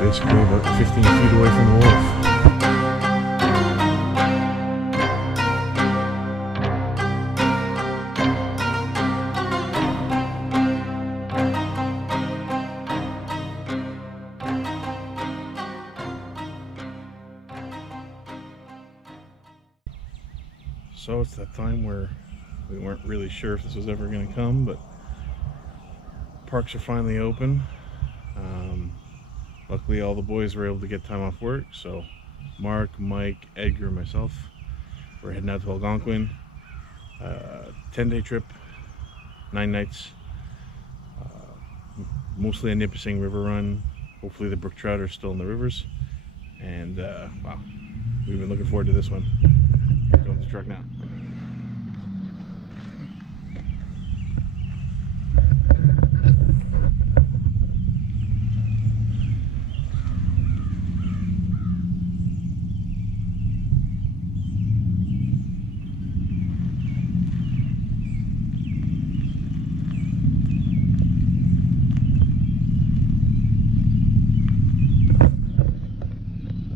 Basically about 15 feet away from the wolf. So it's that time where we weren't really sure if this was ever going to come, but parks are finally open. Luckily all the boys were able to get time off work, so Mark, Mike, Edgar, and myself, we're heading out to Algonquin. 10-day trip, 9 nights, mostly a Nipissing river run. Hopefully the brook trout are still in the rivers, and wow, we've been looking forward to this one. We're going to the truck now.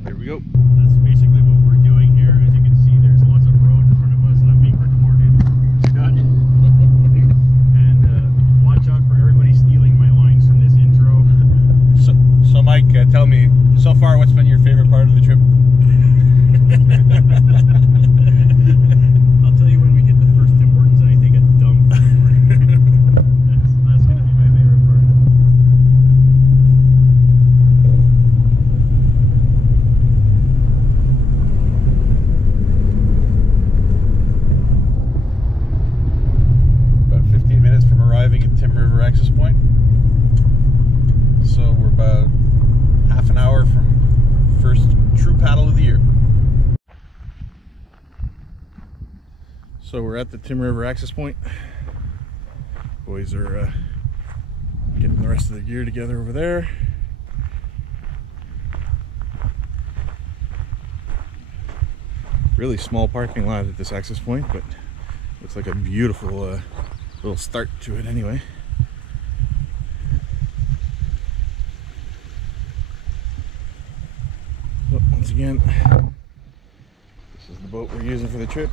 Here we go. That's basically what we're doing here. As you can see, there's lots of road in front of us, and I'm being recorded. Scott. And watch out for everybody stealing my lines from this intro. So Mike, tell me, so far what's been your favorite part of the trip? I'll tell you when we hit the first Tim Hortons and I take a dump. That's going to be my favorite part. Arriving at Tim River Access Point. So we're about half an hour from first true paddle of the year. So we're at the Tim River Access Point. Boys are getting the rest of the gear together over there. Really small parking lot at this access point, but looks like a beautiful little start to it anyway. So once again, this is the boat we're using for the trip.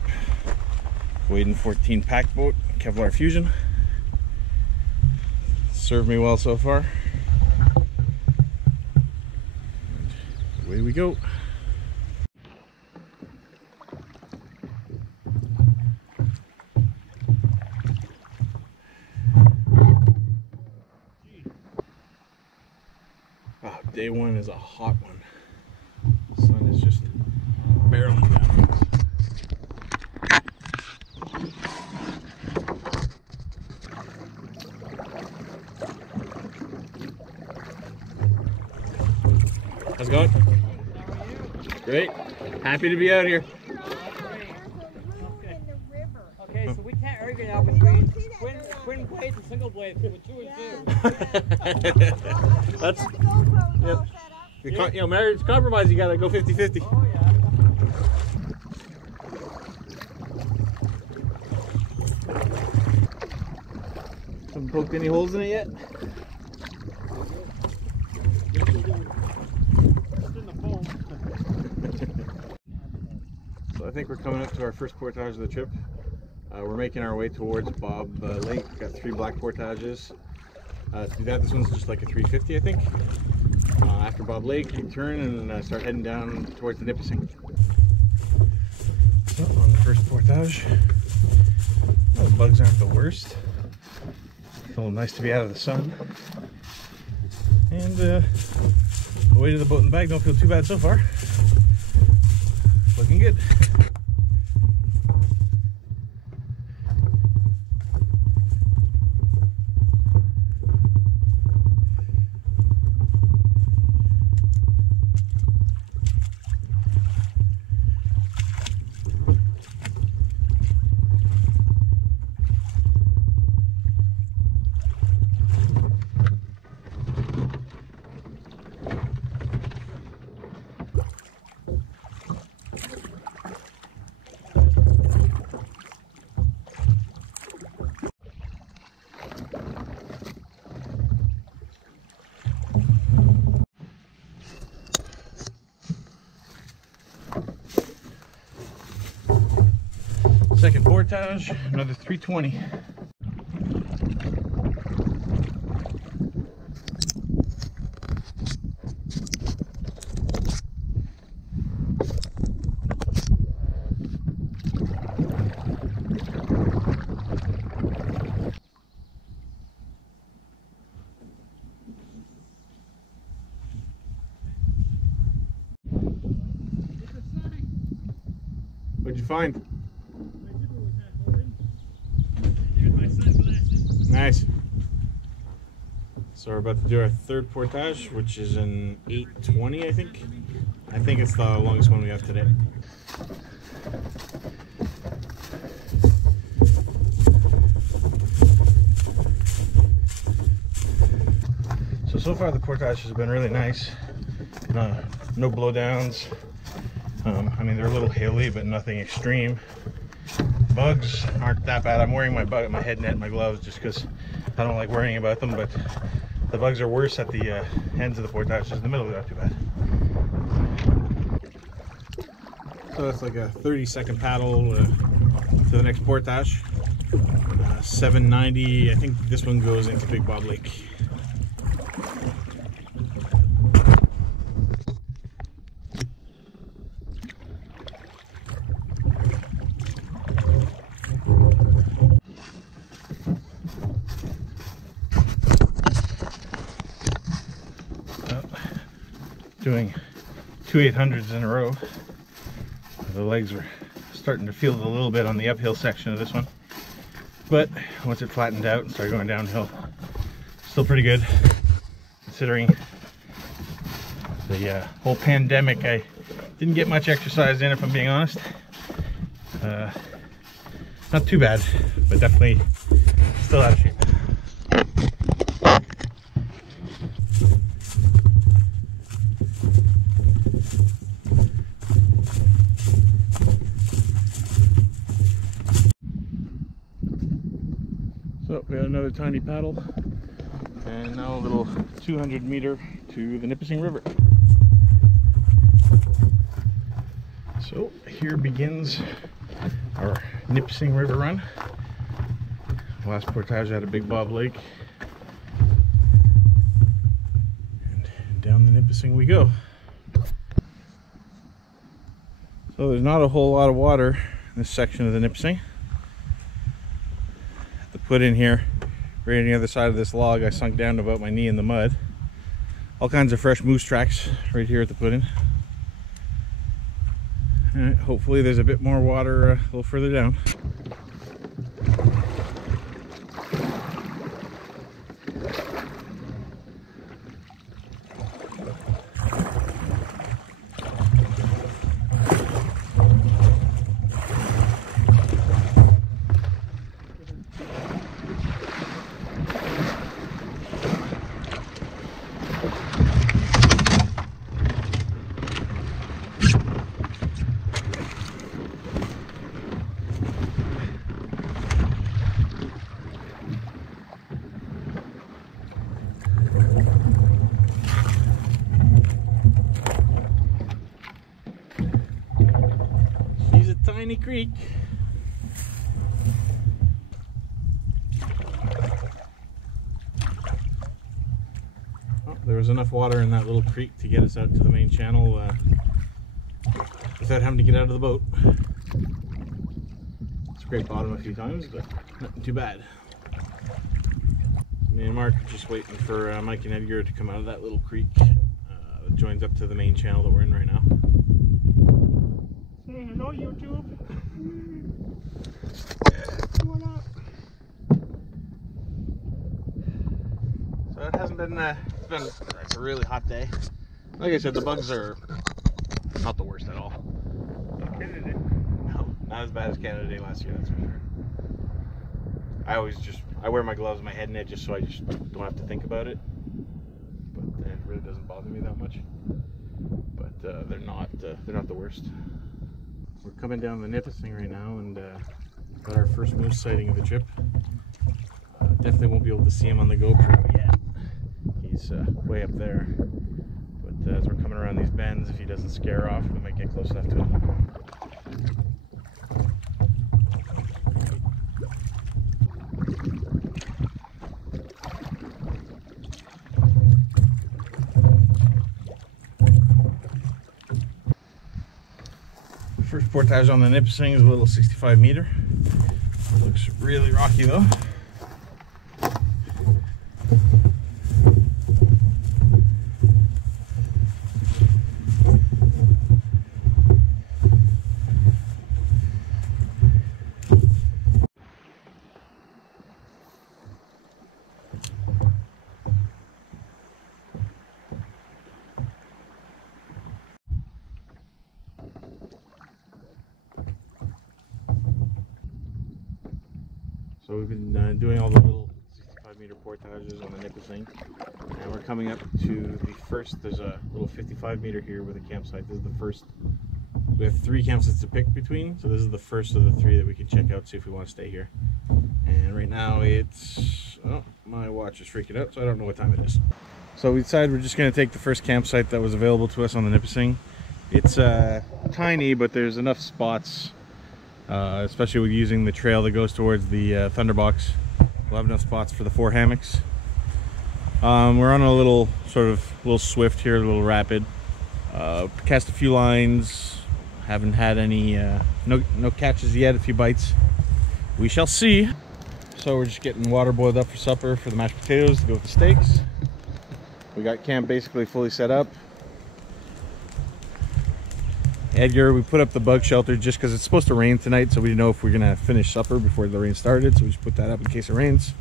Wading 14 pack boat, Kevlar Fusion. Served me well so far. And away we go. Day one is a hot one. The sun is just barreling down. How's it going? Great. Happy to be out here. Okay, so we can't argue now between twin blades and single blades with 2 and 2. That's yep. You know, marriage compromise. You gotta go 50-50. Oh yeah. Haven't poked any holes in it yet? So I think we're coming up to our first portage of the trip. We're making our way towards Bob Lake. Got 3 black portages. To do that, this one's just like a 350, I think. After Bob Lake, you turn and start heading down towards the Nipissing. So on the first portage, well, the bugs aren't the worst. It's a little nice to be out of the sun. And the way to the boat in the bag don't feel too bad so far. Looking good. Second portage, another 320. What'd you find? Nice. So we're about to do our third portage, which is an 820, I think. I think it's the longest one we have today. So far the portages have been really nice. No blowdowns. I mean, they're a little hilly, but nothing extreme. Bugs aren't that bad. I'm wearing my head net and my gloves just because I don't like worrying about them, but the bugs are worse at the ends of the portages. In the middle, they're not too bad. So that's like a 30-second paddle to the next portage. 790. I think this one goes into Big Bob Lake. Doing 2 800s in a row. The legs were starting to feel a little bit on the uphill section of this one, but once it flattened out and started going downhill, still pretty good considering the whole pandemic. I didn't get much exercise in, if I'm being honest. Not too bad, but definitely still out of shape. So we got another tiny paddle, and now a little 200 meter to the Nipissing River. So here begins our Nipissing River run. Last portage out of Big Bob Lake, and down the Nipissing we go. So there's not a whole lot of water in this section of the Nipissing. Put in here, right on the other side of this log, I sunk down to about my knee in the mud. All kinds of fresh moose tracks right here at the put-in. Alright, hopefully there's a bit more water a little further down. Tiny creek. Well, there was enough water in that little creek to get us out to the main channel without having to get out of the boat. Scraped bottom a few times, but not too bad. Me and Mark are just waiting for Mike and Edgar to come out of that little creek that joins up to the main channel that we're in right now. Say hello, YouTube. What up? So it hasn't been, it's been like a really hot day. Like I said, the bugs are not the worst at all. Canada Day? No, not as bad as Canada Day last year, that's for sure. I wear my gloves and my head net just so I just don't have to think about it. But it really doesn't bother me that much. But they're not the worst. We're coming down the Nipissing right now and got our first moose sighting of the trip. Definitely won't be able to see him on the GoPro yet. He's way up there. But as we're coming around these bends, if he doesn't scare off, we might get close enough to him. First portage on the Nipissing is a little 65 meter. Looks really rocky though. So we've been doing all the little 65 meter portages on the Nipissing, and we're coming up to the first. There's a little 55 meter here with a campsite. This is the first. We have 3 campsites to pick between, so this is the first of the 3 that we can check out, see if we want to stay here. And right now it's, oh, my watch is freaking out, so I don't know what time it is. So we decided we're just going to take the first campsite that was available to us on the Nipissing. It's tiny, but there's enough spots. Especially with using the trail that goes towards the Thunderbox. We'll have enough spots for the 4 hammocks. We're on a little swift here, a little rapid. Cast a few lines. Haven't had any no catches yet, a few bites. We shall see. So we're just getting water boiled up for supper for the mashed potatoes to go with the steaks. We got camp basically fully set up. Edgar, we put up the bug shelter just because it's supposed to rain tonight, so we didn't know if we we're going to finish supper before the rain started, so we just put that up in case it rains.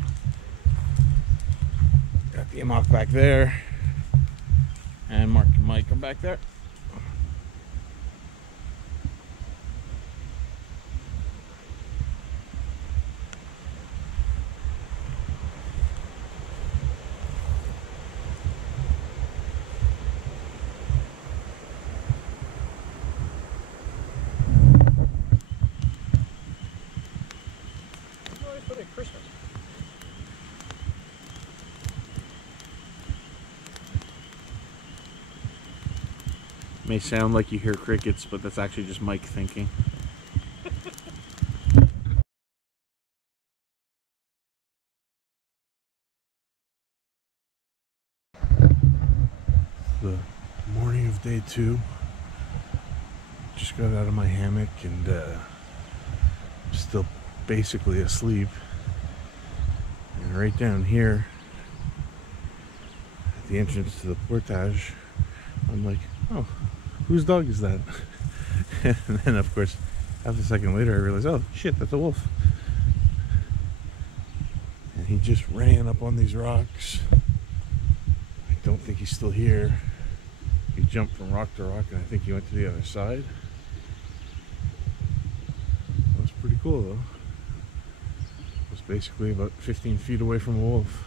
Got the Amok back there, and Mark and Mike are back there. Christmas. May sound like you hear crickets, but that's actually just Mike thinking. The morning of day 2. Just got out of my hammock and still basically asleep. And right down here at the entrance to the portage, I'm like, oh, whose dog is that? And then of course half a second later I realized, oh shit, that's a wolf. And he just ran up on these rocks. I don't think he's still here. He jumped from rock to rock, and I think he went to the other side. That was pretty cool though. It was basically about 15 feet away from a wolf.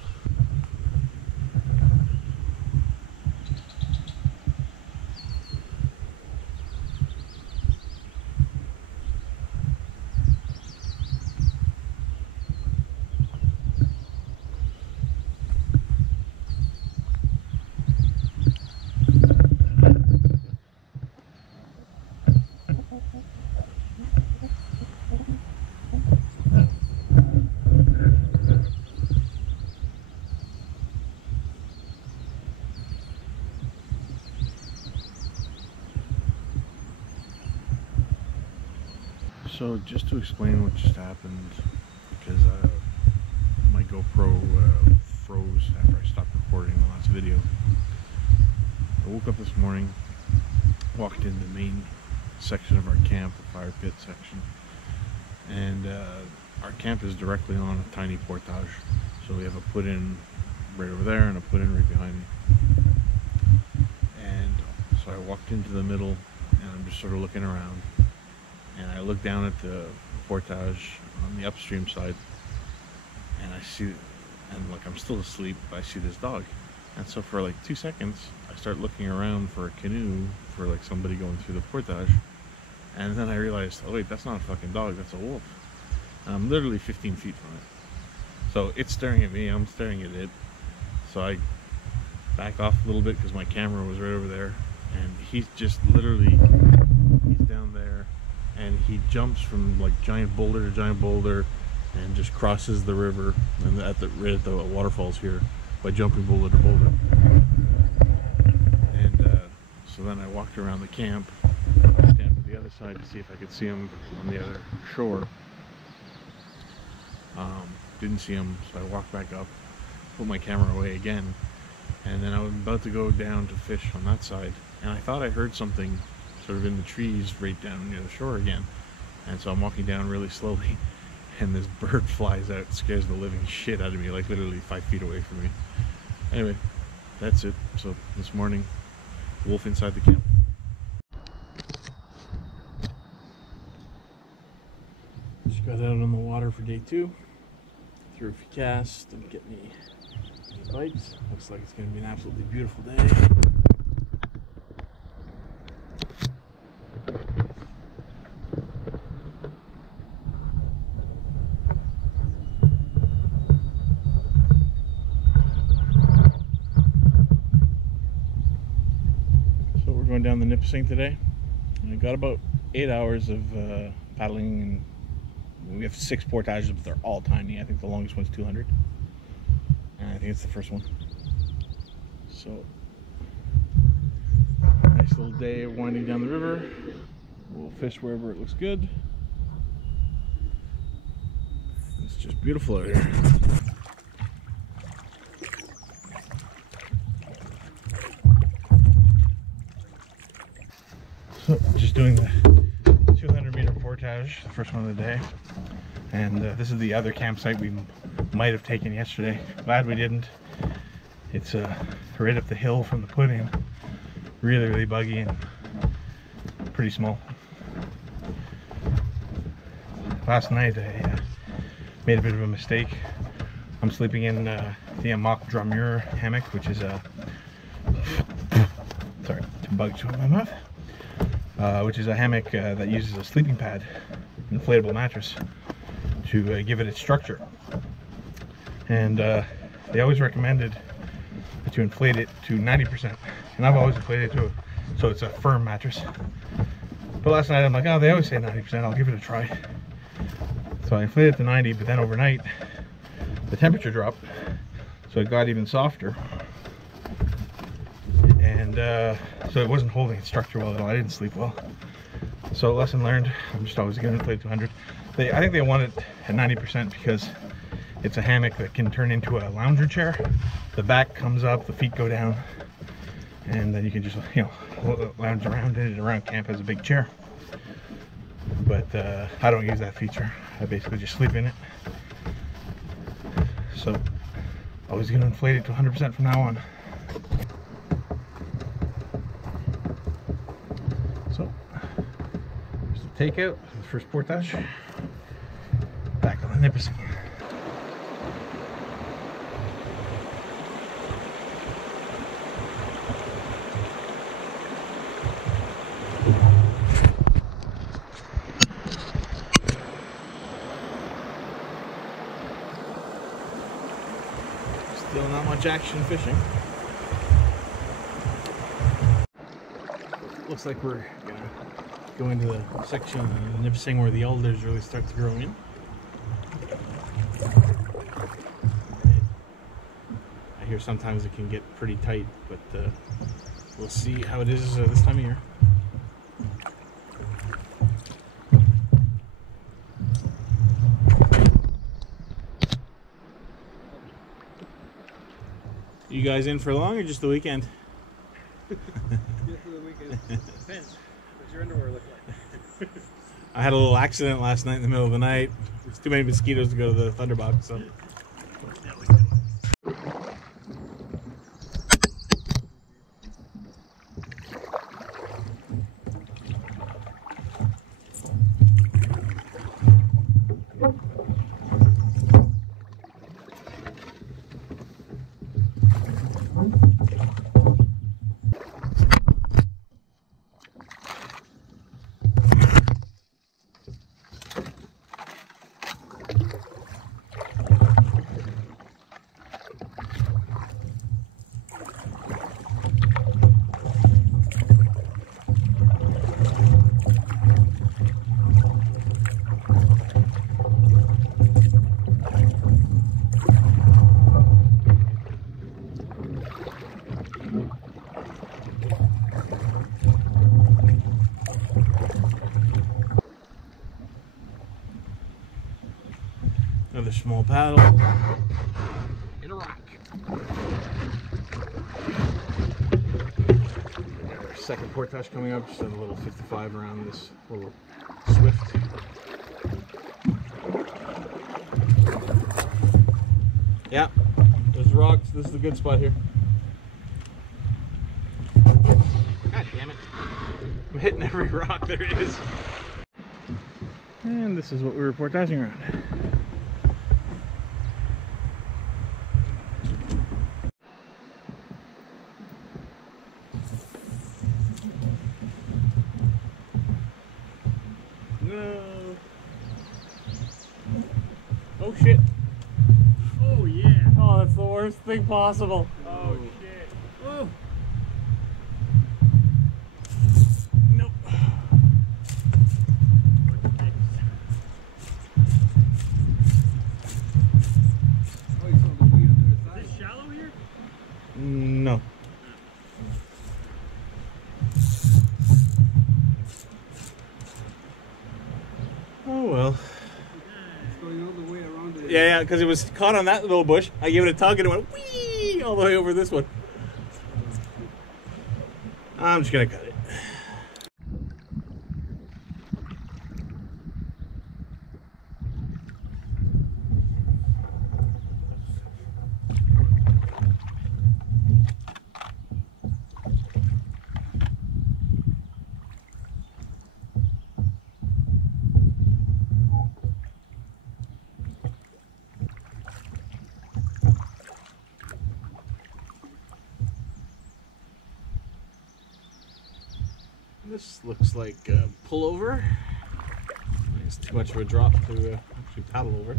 So just to explain what just happened, because my GoPro froze after I stopped recording the last video. I woke up this morning, walked in the main section of our camp, the fire pit section, and our camp is directly on a tiny portage. So we have a put-in right over there and a put-in right behind me. And so I walked into the middle, and I'm just sort of looking around. And I look down at the portage on the upstream side, and I see, and like I'm still asleep, but I see this dog. And so for like 2 seconds, I start looking around for a canoe, for like somebody going through the portage. And then I realized, oh wait, that's not a fucking dog, that's a wolf. And I'm literally 15 feet from it. So it's staring at me, I'm staring at it. So I back off a little bit because my camera was right over there. And he's just literally, he's down there. And he jumps from like giant boulder to giant boulder and just crosses the river and right at the waterfalls here by jumping boulder to boulder. And so then I walked around the camp, down to the other this side to see if I could see them on the other shore. Didn't see them, so I walked back up, put my camera away again, and then I was about to go down to fish on that side, and I thought I heard something sort of in the trees right down near the shore again. And so I'm walking down really slowly, and this bird flies out, scares the living shit out of me, like literally 5 feet away from me. Anyway, that's it. So this morning, wolf inside the camp. Just got out on the water for day 2. Threw a few casts, didn't get any bites. Looks like it's going to be an absolutely beautiful day. So we're going down the Nipissing today. I got about 8 hours of paddling, and we have 6 portages, but they're all tiny. I think the longest one's 200. And I think it's the first one. So, nice little day of winding down the river. We'll fish wherever it looks good. It's just beautiful out here. So, just doing the 200-meter portage, the first one of the day. And this is the other campsite we might have taken yesterday. Glad we didn't. It's right up the hill from the put-in. Really, really buggy and pretty small. Last night I made a bit of a mistake. I'm sleeping in the Amok Dramure hammock, which is a sorry, two bugs in my mouth. Which is a hammock that uses a sleeping pad, inflatable mattress, to give it its structure. And they always recommended that you inflate it to 90%, and I've always inflated it to so it's a firm mattress. But last night I'm like, oh, they always say 90%, I'll give it a try. So I inflated it to 90, but then overnight the temperature dropped, so it got even softer, and so it wasn't holding its structure well at all. I didn't sleep well. So lesson learned, I'm just always going to inflate it to 100. I think they want it at 90% because it's a hammock that can turn into a lounger chair. The back comes up, the feet go down, and then you can just, you know, lounge around in it. Around camp has a big chair. But I don't use that feature. I basically just sleep in it. So always going to inflate it to 100% from now on. So there's the takeout, the first portage. Back on the Nipissing. Still not much action fishing. Looks like we're gonna go into the section of the Nipissing where the alders really start to grow in. I hear sometimes it can get pretty tight, but we'll see how it is this time of year. You guys in for long or just the weekend? Just for the weekend. Depends. What's your underwear look like? I had a little accident last night in the middle of the night. There's too many mosquitoes to go to the Thunderbox, so. Another small paddle. In a rock. Our second portage coming up, just a little 55 around this little Swift. Yeah, there's rocks. This is a good spot here. God damn it. I'm hitting every rock there is. And this is what we were portaging around. No. Oh shit. Oh yeah. Oh, that's the worst thing possible. Oh shit. Oh. Nope. Is it shallow here? No. Oh well. Going all the way around it. Yeah, because it was caught on that little bush. I gave it a tug and it went whee all the way over this one. I'm just gonna cut it. This looks like a pullover. It's too much of a drop to actually paddle over.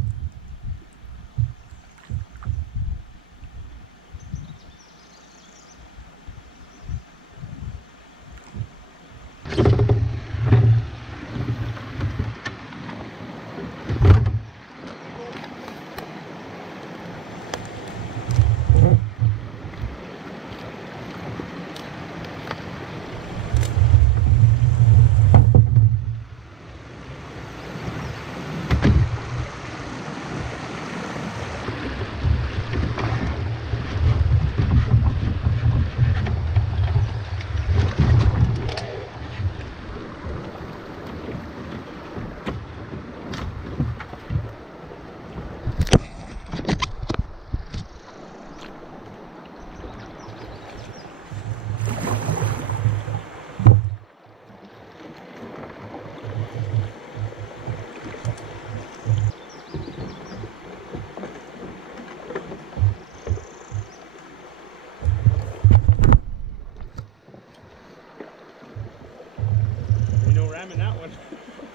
Ramming that one.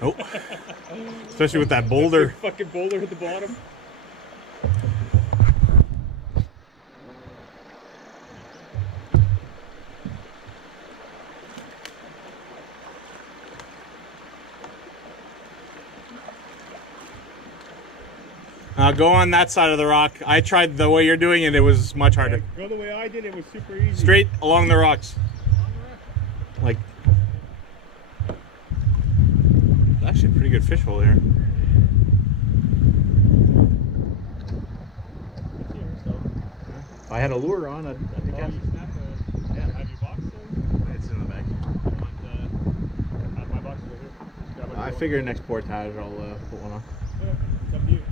Nope. Especially with that boulder. Fucking boulder at the bottom. Go on that side of the rock. I tried the way you're doing it, it was much harder. Go the way I did, it was super easy. Straight along the rocks. Like, actually a pretty good fish hole here. If I had a lure on, I think I'd... Yeah, have your box there? It's in the bag. Have my box right here. Just grab it. I figure next portage I'll put one on. Yeah, it's up to you.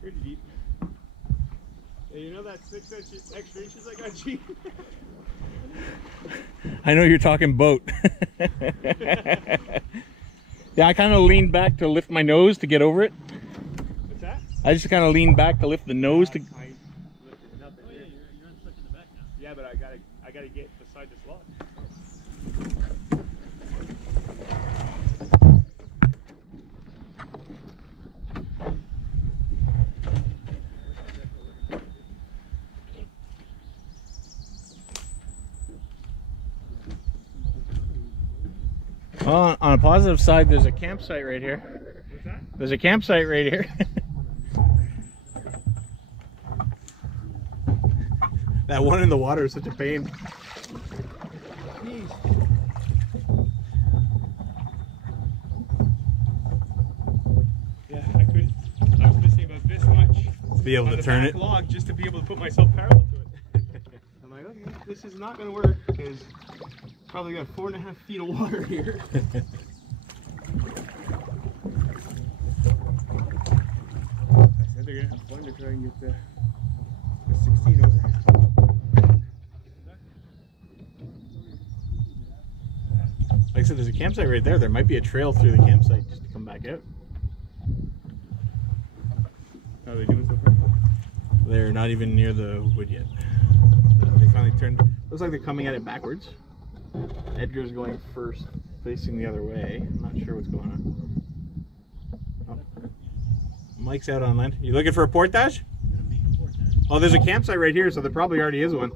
Pretty deep. Hey, you know that 6 extra inches I got, G? I know you're talking boat. Yeah, I kind of leaned back to lift my nose to get over it. What's that? I just kind of leaned back to lift the nose to. I lifted nothing. Oh, yeah, you're unstuck in the back now. Yeah, but I gotta get beside this log. Well, on a positive side, there's a campsite right here. What's that? There's a campsite right here. That one in the water is such a pain. Yeah, I was missing about this much. To be able to turn it. Log just to be able to put myself parallel to it. I'm like, okay, this is not gonna work because probably got 4.5 feet of water here. Oh, I said they're gonna have fun to try and get the 16 over. Like I said, there's a campsite right there. There might be a trail through the campsite just to come back out. How are they doing so far? They're not even near the wood yet. They finally turned. Looks like they're coming at it backwards. Edgar's going first, facing the other way. I'm not sure what's going on. Oh. Mike's out on land. You looking for a portage? Oh, there's a campsite right here, so there probably already is one.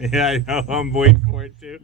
Yeah, I know. I'm waiting for it too.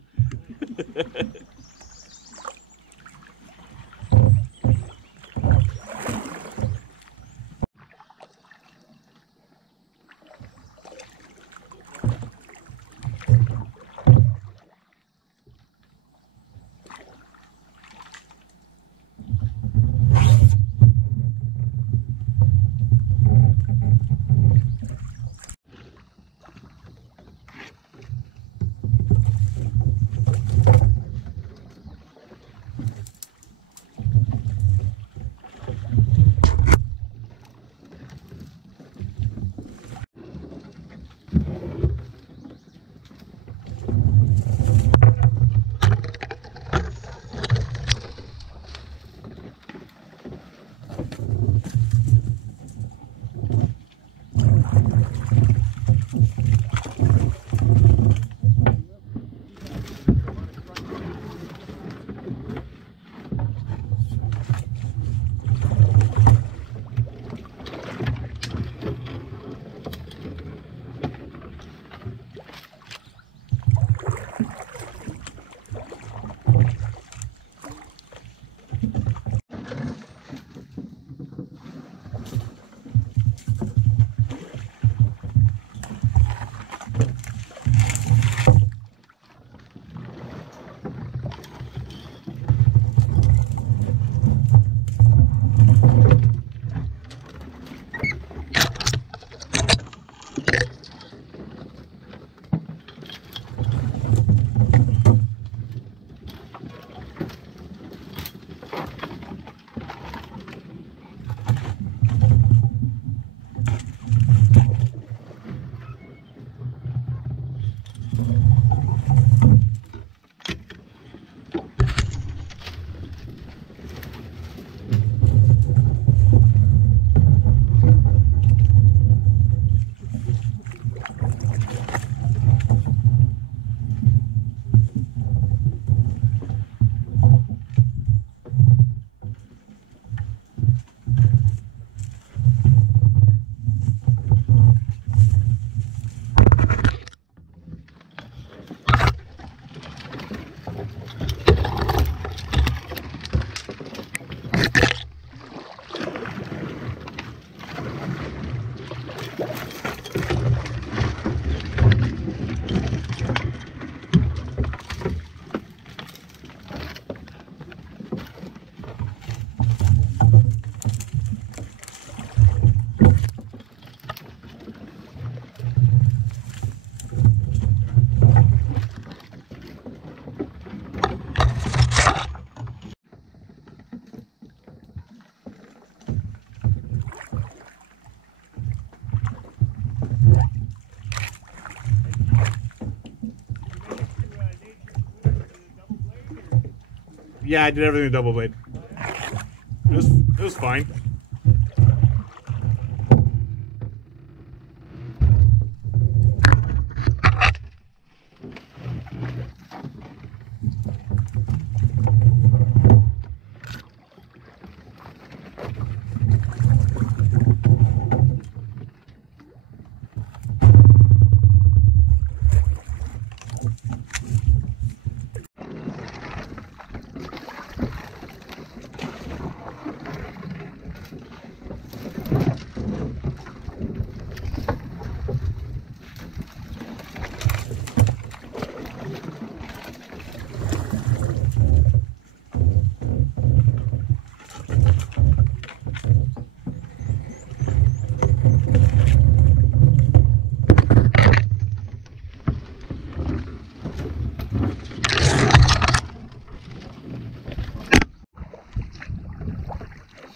Yeah, I did everything with double blade. It was fine.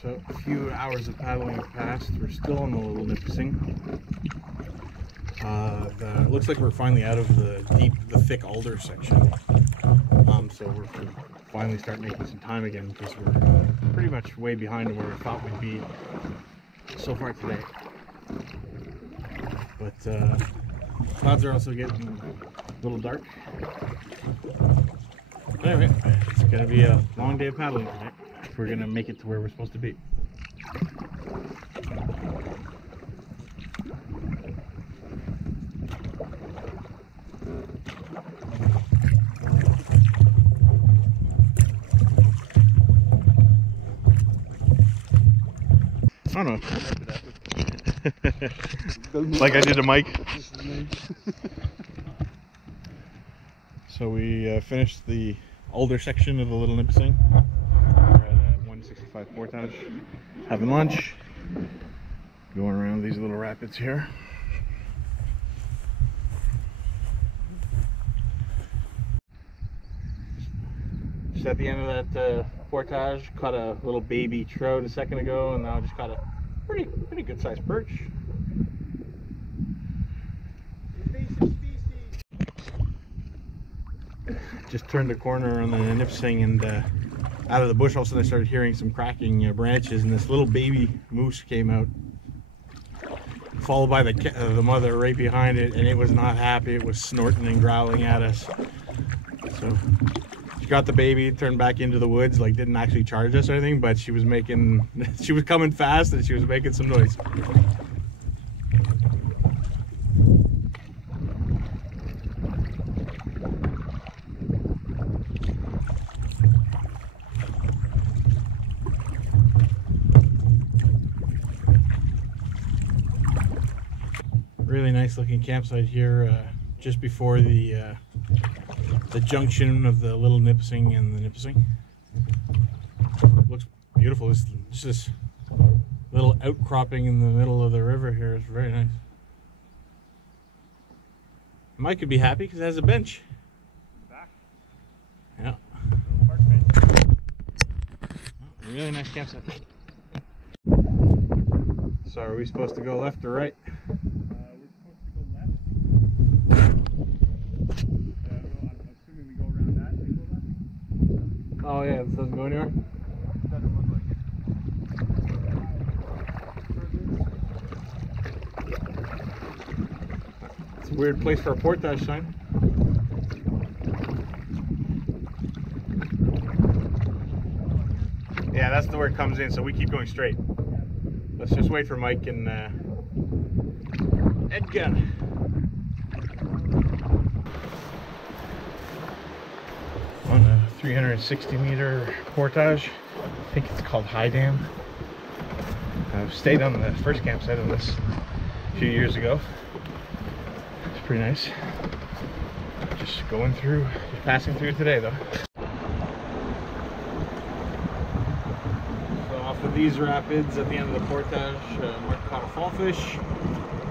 So a few hours of paddling have passed. We're still on the Little Nipissing. It looks like we're finally out of the thick alder section. So we're finally starting making some time again because we're pretty much way behind where we thought we'd be so far today. But clouds are also getting a little dark. But anyway, it's gonna be a long day of paddling tonight. We're gonna make it to where we're supposed to be. I don't know. Like I did to Mike. So we finished the older section of the Little Nipissing. We're at 165 Portage, having lunch, going around these little rapids here. Just at the end of that portage, caught a little baby trout a second ago, and now just caught a pretty good sized perch. Just turned the corner on the Nipissing, and out of the bush all of a sudden I started hearing some cracking branches, and this little baby moose came out, followed by the mother right behind it, and it was not happy. It was snorting and growling at us. So she got the baby, turned back into the woods, like didn't actually charge us or anything, but she was coming fast and she was making some noise. Really nice looking campsite here, just before the junction of the Little Nipissing and the Nipissing. Looks beautiful. It's just this little outcropping in the middle of the river here. It's very nice. Mike could be happy because it has a bench. Back. Yeah. Park bench. Really nice campsite. So are we supposed to go left or right? We're supposed to go left. I'm assuming we go around that and go left. Oh yeah, this doesn't go anywhere? Doesn't look like it. It's a weird place for a portage sign. Yeah, that's the where it comes in, so we keep going straight. Let's just wait for Mike and Edgar. On a 360 meter portage. I think it's called High Dam. I've stayed on the first campsite of this a few years ago. It's pretty nice. Just passing through today though. So off of these rapids at the end of the portage, Mark caught a fall fish,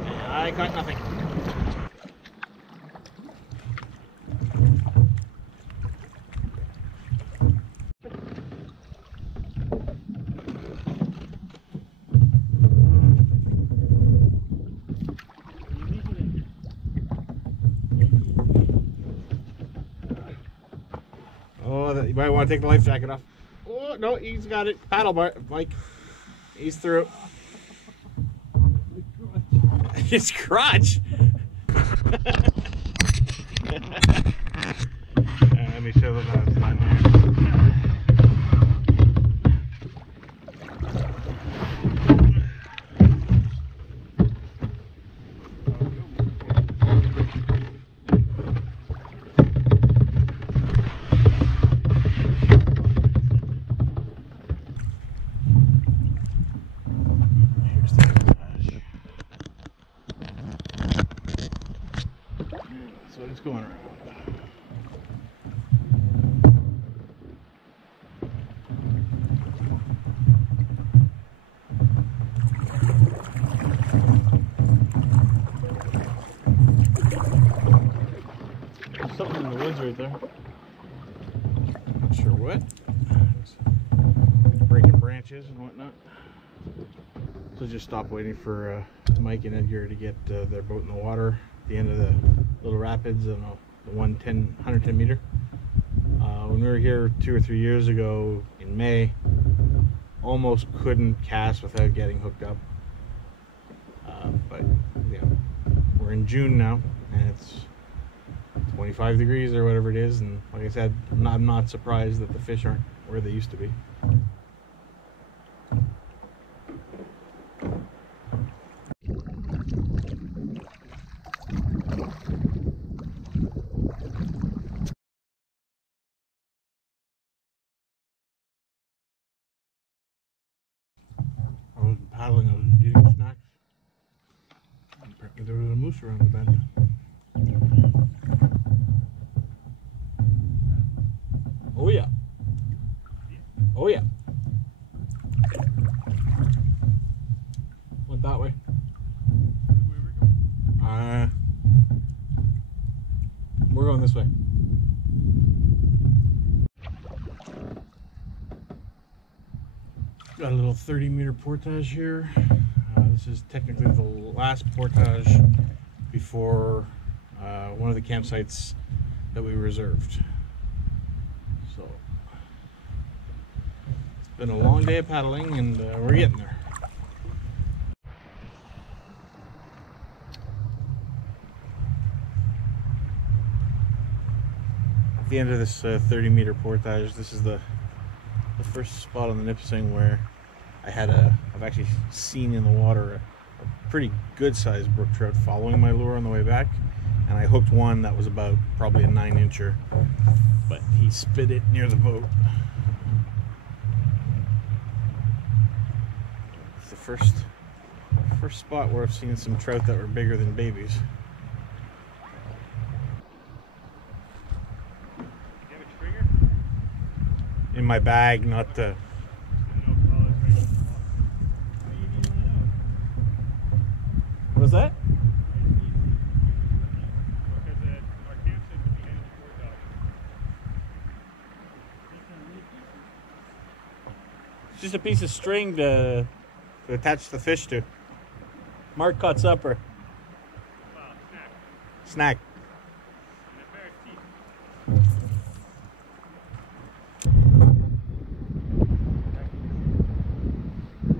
and I caught nothing. Oh, you might want to take the life jacket off. Oh, no, he's got it. Paddle, Mike. He's through. His crotch. Let me show them how it's done here. Here's the garage. So it's going around. Something in the woods right there. Not sure what. Breaking branches and whatnot. So just stop waiting for Mike and Edgar to get their boat in the water at the end of the little rapids and the 110 meter. When we were here 2 or 3 years ago in May, almost couldn't cast without getting hooked up. But yeah, we're in June now, and it's 25 degrees or whatever it is, and like I said, I'm not surprised that the fish aren't where they used to be. I was paddling, I was eating snacks. Apparently there was a moose around the bend. Oh yeah. Oh yeah. Went that way. We're going this way. Got a little 30-meter portage here. This is technically the last portage before one of the campsites that we reserved. So it's been a long day of paddling, and we're getting there. At the end of this 30-meter portage, this is the first spot on the Nipissing where I've actually seen in the water a pretty good sized brook trout following my lure on the way back, and I hooked one that was about probably a 9-incher, but he spit it near the boat. It's the first spot where I've seen some trout that were bigger than babies. In my bag, not the. What was that? It's just a piece of string to attach the fish to. Mark caught supper. Snack.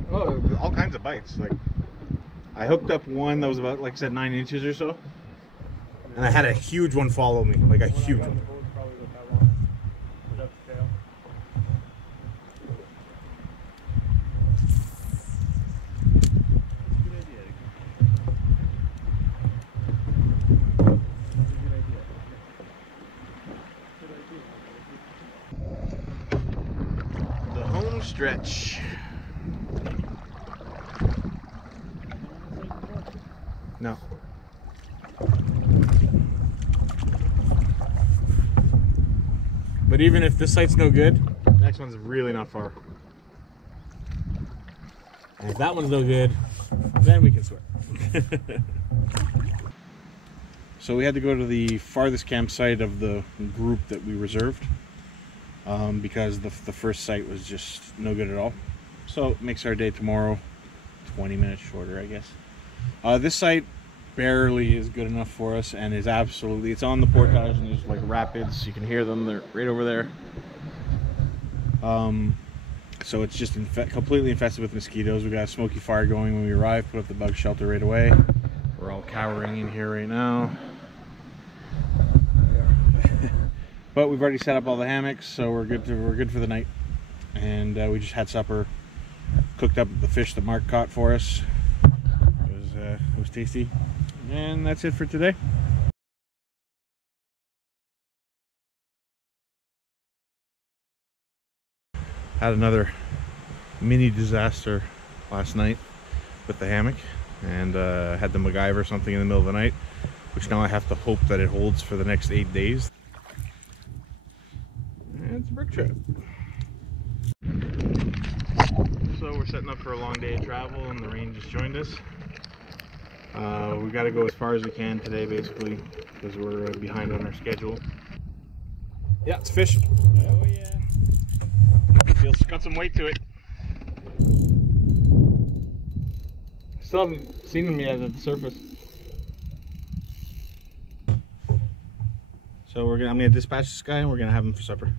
Oh, all kinds of bites. Like, I hooked up one that was about, like I said, 9 inches or so, and I had a huge one follow me, like a huge one. The home stretch. No. But even if this site's no good, the next one's really not far. And if that one's no good, then we can swear. So we had to go to the farthest campsite of the group that we reserved because the first site was just no good at all. So it makes our day tomorrow 20 minutes shorter, I guess. This site barely is good enough for us, and is absolutely, it's on the portage, and there's like rapids, you can hear them, they're right over there. So it's just completely infested with mosquitoes. We got a smoky fire going when we arrived, put up the bug shelter right away. We're all cowering in here right now. But we've already set up all the hammocks, so we're good for the night. And we just had supper, cooked up the fish that Mark caught for us. It was tasty. And that's it for today. Had another mini disaster last night with the hammock, and had the MacGyver something in the middle of the night, which now I have to hope that it holds for the next 8 days. And it's a brick trip. So we're setting up for a long day of travel, and the rain just joined us. We got to go as far as we can today, basically, because we're behind on our schedule. Yeah, it's fish. Oh yeah. It's got some weight to it. Still haven't seen them yet at the surface. So I'm gonna dispatch this guy, and we're gonna have him for supper.